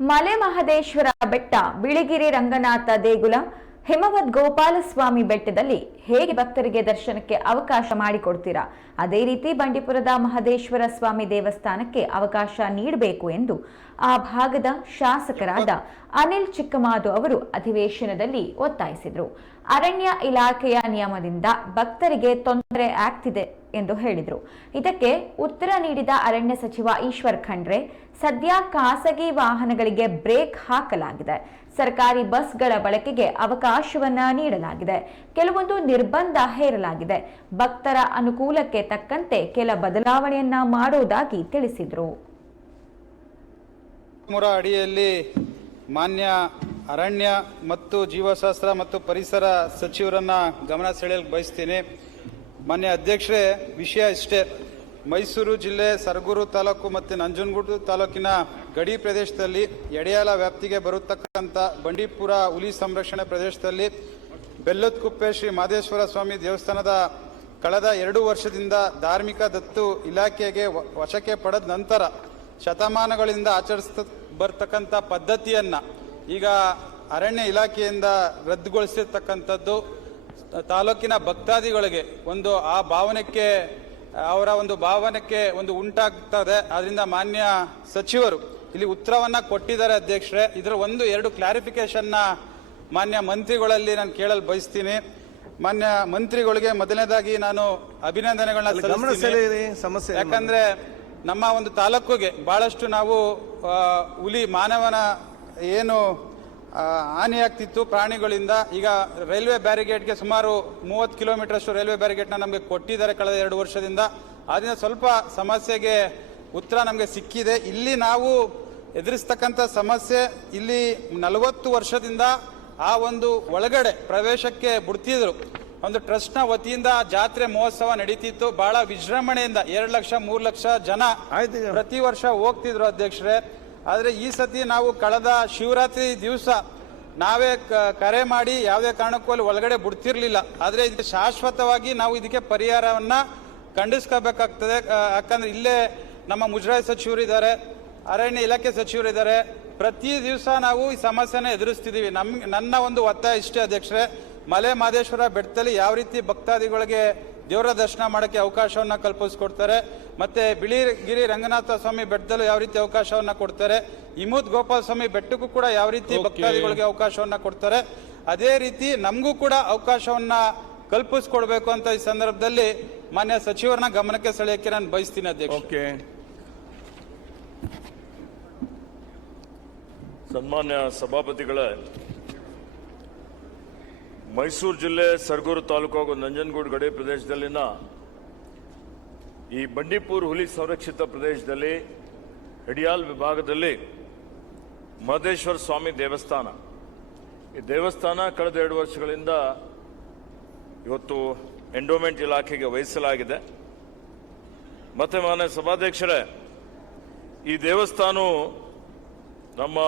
ಮಲೆ ಮಹದೇಶ್ವರ ಬೆಟ್ಟ, ಬಿಳಿಗಿರಿ ರಂಗನಾಥ ದೇಗುಲ ಹಿಮವದ್ ಗೋಪಾಲಸ್ವಾಮಿ ಬೆಟ್ಟದಲ್ಲಿ ಹೇಗೆ ಭಕ್ತರಿಗೆ ದರ್ಶನಕ್ಕೆ ಅವಕಾಶ ಮಾಡಿಕೊಡ್ತೀರಾ? ಅದೇ ರೀತಿ ಬಂಡೀಪುರದ ಮಹದೇಶ್ವರ ಸ್ವಾಮಿ ದೇವಸ್ಥಾನಕ್ಕೆ ಅವಕಾಶ ನೀಡಬೇಕು ಎಂದು ಆ ಭಾಗದ ಶಾಸಕರಾದ ಅನಿಲ್ ಚಿಕ್ಕಮಾದು ಅವರು ಅಧಿವೇಶನದಲ್ಲಿ ಒತ್ತಾಯಿಸಿದರು. ಅರಣ್ಯ ಇಲಾಖೆಯ ನಿಯಮದಿಂದ ಭಕ್ತರಿಗೆ ತೊಂದರೆ ಆಗ್ತಿದೆ. ಎಂದು ಹೇಳಿದರು. ಇದಕ್ಕೆ ಉತ್ತರ ನೀಡಿದ ಅರಣ್ಯ ಸಚಿವ ಈಶ್ವರ್ ಖಂಡ್ರೆ, ಸದ್ಯ ಖಾಸಗಿ ವಾಹನಗಳಿಗೆ ಬ್ರೇಕ್ ಹಾಕಲಾಗಿದೆ. ಸರ್ಕಾರಿ ಬಸ್ಗಳ ಬಳಕೆಗೆ ಅವಕಾಶವನ್ನ ನೀಡಲಾಗಿದೆ. ಕೆಲವೊಂದು ನಿರ್ಬಂಧ ಹೇರಲಾಗಿದೆ. ಭಕ್ತರ ಅನುಕೂಲಕ್ಕೆ ತಕ್ಕಂತೆ ಕೆಲ ಬದಲಾವಣೆಯನ್ನ ಮಾಡುವುದಾಗಿ ತಿಳಿಸಿದರು. ಅಡಿಯಲ್ಲಿ ಮಾನ್ಯ ಅರಣ್ಯ ಮತ್ತು ಜೀವಶಾಸ್ತ್ರ ಮತ್ತು ಪರಿಸರ ಸಚಿವರನ್ನ ಗಮನ ಸೆಳೆಯಲು ಬಯಸ್ತೀನಿ. ಮಾನ್ಯ ಅಧ್ಯಕ್ಷರೇ, ವಿಷಯ ಇಷ್ಟೇ. ಮೈಸೂರು ಜಿಲ್ಲೆ ಸರಗೂರು ತಾಲೂಕು ಮತ್ತು ನಂಜನಗೂಡು ತಾಲೂಕಿನ ಗಡಿ ಪ್ರದೇಶದಲ್ಲಿ ಎಡೆಯಾಲ ವ್ಯಾಪ್ತಿಗೆ ಬರುತ್ತಕ್ಕಂಥ ಬಂಡೀಪುರ ಹುಲಿ ಸಂರಕ್ಷಣೆ ಪ್ರದೇಶದಲ್ಲಿ ಬೆಲ್ಲದಕುಪ್ಪೆ ಶ್ರೀ ಮಾದೇಶ್ವರ ಸ್ವಾಮಿ ದೇವಸ್ಥಾನದ ಕಳೆದ ಎರಡು ವರ್ಷದಿಂದ ಧಾರ್ಮಿಕ ದತ್ತು ಇಲಾಖೆಗೆ ವಶಕ್ಕೆ ಪಡೆದ ನಂತರ ಶತಮಾನಗಳಿಂದ ಆಚರಿಸ್ತ ಬರ್ತಕ್ಕಂಥ ಪದ್ಧತಿಯನ್ನು ಈಗ ಅರಣ್ಯ ಇಲಾಖೆಯಿಂದ ರದ್ದುಗೊಳಿಸಿರ್ತಕ್ಕಂಥದ್ದು ತಾಲೂಕಿನ ಭಕ್ತಾದಿಗಳಿಗೆ ಒಂದು ಆ ಭಾವನೆಗೆ ಅವರ ಒಂದು ಭಾವನೆಗೆ ಒಂದು ಉಂಟಾಗ್ತದೆ ಅದರಿಂದ ಮಾನ್ಯ ಸಚಿವರು ಇಲ್ಲಿ ಉತ್ತರವನ್ನ ಕೊಟ್ಟಿದ್ದಾರೆ ಅಧ್ಯಕ್ಷರೇ ಇದರ ಒಂದು ಎರಡು ಕ್ಲಾರಿಫಿಕೇಶನ್ನ ಮಾನ್ಯ ಮಂತ್ರಿಗಳಲ್ಲಿ ನಾನು ಕೇಳಲು ಬಯಸ್ತೀನಿ ಮಾನ್ಯ ಮಂತ್ರಿಗಳಿಗೆ ಮೊದಲನೇದಾಗಿ ನಾನು ಅಭಿನಂದನೆಗಳನ್ನ. ಸಮಸ್ಯೆ? ಯಾಕಂದ್ರೆ ನಮ್ಮ ಒಂದು ತಾಲೂಕಿಗೆ ಬಹಳಷ್ಟು ನಾವು ಹುಲಿ ಮಾನವನ ಏನು ಹಾನಿಯಾಗ್ತಿತ್ತು ಪ್ರಾಣಿಗಳಿಂದ ಈಗ ರೈಲ್ವೆ ಬ್ಯಾರಿಗೇಟ್ಗೆ ಸುಮಾರು ಮೂವತ್ತು ಕಿಲೋಮೀಟರ್ ಅಷ್ಟು ರೈಲ್ವೆ ಬ್ಯಾರಿಗೇಡ್ನ ನಮಗೆ ಕೊಟ್ಟಿದ್ದಾರೆ ಕಳೆದ ಎರಡು ವರ್ಷದಿಂದ. ಅದರಿಂದ ಸ್ವಲ್ಪ ಸಮಸ್ಯೆಗೆ ಉತ್ತರ ನಮಗೆ ಸಿಕ್ಕಿದೆ. ಇಲ್ಲಿ ನಾವು ಎದುರಿಸ್ತಕ್ಕಂಥ ಸಮಸ್ಯೆ ಇಲ್ಲಿ ನಲವತ್ತು ವರ್ಷದಿಂದ ಆ ಒಂದು ಒಳಗಡೆ ಪ್ರವೇಶಕ್ಕೆ ಬಿಡ್ತಿದ್ರು. ಒಂದು ಟ್ರಸ್ಟ್ನ ವತಿಯಿಂದ ಜಾತ್ರೆ ಮಹೋತ್ಸವ ನಡೀತಿತ್ತು. ಬಹಳ ವಿಜೃಂಭಣೆಯಿಂದ ಎರಡು ಲಕ್ಷ ಮೂರು ಲಕ್ಷ ಜನ ಪ್ರತಿ ವರ್ಷ ಹೋಗ್ತಿದ್ರು ಅಧ್ಯಕ್ಷರೇ. ಆದ್ರೆ ಈ ಸತಿ ನಾವು ಕಳೆದ ಶಿವರಾತ್ರಿ ದಿವಸ ನಾವೇ ಕರೆ ಮಾಡಿ ಯಾವುದೇ ಕಾರಣಕ್ಕೂ ಅಲ್ಲಿ ಒಳಗಡೆ ಬಿಡ್ತಿರ್ಲಿಲ್ಲ. ಆದರೆ ಇದಕ್ಕೆ ಶಾಶ್ವತವಾಗಿ ನಾವು ಇದಕ್ಕೆ ಪರಿಹಾರವನ್ನು ಖಂಡಿಸ್ಕೋಬೇಕಾಗ್ತದೆ. ಯಾಕಂದರೆ ಇಲ್ಲೇ ನಮ್ಮ ಮುಜರಾಯಿ ಸಚಿವರು ಇದ್ದಾರೆ ಅರಣ್ಯ ಇಲಾಖೆ ಸಚಿವರು ಇದ್ದಾರೆ ಪ್ರತಿ ದಿವಸ ನಾವು ಈ ಸಮಸ್ಯೆನ ಎದುರಿಸ್ತಿದ್ದೀವಿ. ನಮ್ಗೆ ನನ್ನ ಒಂದು ಒತ್ತಾಯ ಇಷ್ಟೇ ಅಧ್ಯಕ್ಷರೇ. ಮಲೆ ಮಾದೇಶ್ವರ ಬೆಟ್ಟದಲ್ಲಿ ಯಾವ ರೀತಿ ಭಕ್ತಾದಿಗಳಿಗೆ ದೇವರ ದರ್ಶನ ಮಾಡೋಕ್ಕೆ ಅವಕಾಶವನ್ನು ಕಲ್ಪಿಸ್ಕೊಡ್ತಾರೆ. ಮತ್ತು ಬಿಳಿಗಿರಿ ರಂಗನಾಥ ಸ್ವಾಮಿ ಬೆಟ್ಟದಲ್ಲೂ ಯಾವ ರೀತಿ ಅವಕಾಶವನ್ನ ಕೊಡ್ತಾರೆ ಇಮೂದ್ ಗೋಪಾಲ ಸ್ವಾಮಿ ಬೆಟ್ಟಕ್ಕೂ ಕೂಡ ಯಾವ ರೀತಿ ಭಕ್ತಾದಿಗಳಿಗೆ ಅವಕಾಶವನ್ನು ಕೊಡ್ತಾರೆ ಅದೇ ರೀತಿ ನಮಗೂ ಕೂಡ ಅವಕಾಶವನ್ನು ಕಲ್ಪಿಸ್ಕೊಡ್ಬೇಕು ಅಂತ ಈ ಸಂದರ್ಭದಲ್ಲಿ ಮಾನ್ಯ ಸಚಿವರನ್ನ ಗಮನಕ್ಕೆ ಸೆಳೆಯೋಕ್ಕೆ ನಾನು ಬಯಸ್ತೀನಿ ಅಧ್ಯಕ್ಷ. ಓಕೆ ಸನ್ಮಾನ್ಯ ಸಭಾಪತಿಗಳೇ ಮೈಸೂರು ಜಿಲ್ಲೆ ಸರ್ಗೂರು ತಾಲೂಕು ಹಾಗೂ ನಂಜನಗೂಡು ಗಡಿ ಪ್ರದೇಶದಲ್ಲಿನ ಈ ಬಂಡೀಪುರ್ ಹುಲಿ ಸಂರಕ್ಷಿತ ಪ್ರದೇಶದಲ್ಲಿ ಹಿಡಿಯಾಲ್ ವಿಭಾಗದಲ್ಲಿ ಮಹದೇಶ್ವರ ಸ್ವಾಮಿ ದೇವಸ್ಥಾನ. ಈ ದೇವಸ್ಥಾನ ಕಳೆದ ಎರಡು ವರ್ಷಗಳಿಂದ ಇವತ್ತು ಎಂಡೋಮೆಂಟ್ ಇಲಾಖೆಗೆ ವಹಿಸಲಾಗಿದೆ. ಮತ್ತೆ ಮಾನ್ಯ ಸಭಾಧ್ಯಕ್ಷರೇ, ಈ ದೇವಸ್ಥಾನವು ನಮ್ಮ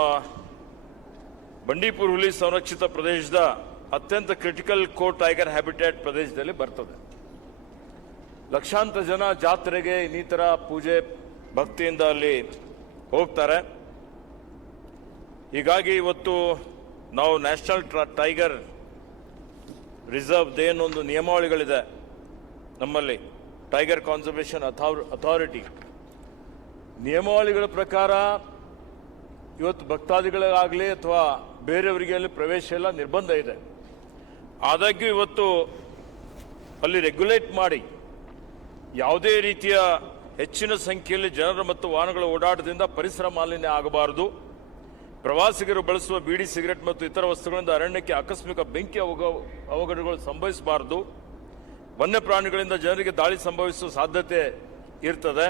ಬಂಡೀಪುರ ಹುಲಿ ಸಂರಕ್ಷಿತ ಪ್ರದೇಶದ ಅತ್ಯಂತ ಕ್ರಿಟಿಕಲ್ ಕೋ ಟೈಗರ್ ಹ್ಯಾಬಿಟೇಟ್ ಪ್ರದೇಶದಲ್ಲಿ ಬರ್ತದೆ. ಲಕ್ಷಾಂತರ ಜನ ಜಾತ್ರೆಗೆ ಇನ್ನಿತರ ಪೂಜೆ ಭಕ್ತಿಯಿಂದ ಅಲ್ಲಿ ಹೋಗ್ತಾರೆ. ಹೀಗಾಗಿ ಇವತ್ತು ನಾವು ನ್ಯಾಷನಲ್ ಟೈಗರ್ ರಿಸರ್ವ್ ಏನೊಂದು ನಿಯಮಾವಳಿಗಳಿದೆ ನಮ್ಮಲ್ಲಿ. ಟೈಗರ್ ಕಾನ್ಸರ್ವೇಷನ್ ಅಥಾರಿಟಿ ನಿಯಮಾವಳಿಗಳ ಪ್ರಕಾರ ಇವತ್ತು ಭಕ್ತಾದಿಗಳಾಗಲಿ ಅಥವಾ ಬೇರೆಯವರಿಗೆ ಅಲ್ಲಿ ಪ್ರವೇಶ ಎಲ್ಲ ನಿರ್ಬಂಧ ಇದೆ. ಆದಾಗ್ಯೂ ಇವತ್ತು ಅಲ್ಲಿ ರೆಗ್ಯುಲೇಟ್ ಮಾಡಿ ಯಾವುದೇ ರೀತಿಯ ಹೆಚ್ಚಿನ ಸಂಖ್ಯೆಯಲ್ಲಿ ಜನರು ಮತ್ತು ವಾಹನಗಳ ಓಡಾಟದಿಂದ ಪರಿಸರ ಮಾಲಿನ್ಯ ಆಗಬಾರದು. ಪ್ರವಾಸಿಗರು ಬಳಸುವ ಬೀಡಿ ಸಿಗರೆಟ್ ಮತ್ತು ಇತರ ವಸ್ತುಗಳಿಂದ ಅರಣ್ಯಕ್ಕೆ ಆಕಸ್ಮಿಕ ಬೆಂಕಿ ಅವಘ, ಅವಘಡಗಳು ಸಂಭವಿಸಬಾರದು. ವನ್ಯಪ್ರಾಣಿಗಳಿಂದ ಜನರಿಗೆ ದಾಳಿ ಸಂಭವಿಸುವ ಸಾಧ್ಯತೆ ಇರ್ತದೆ.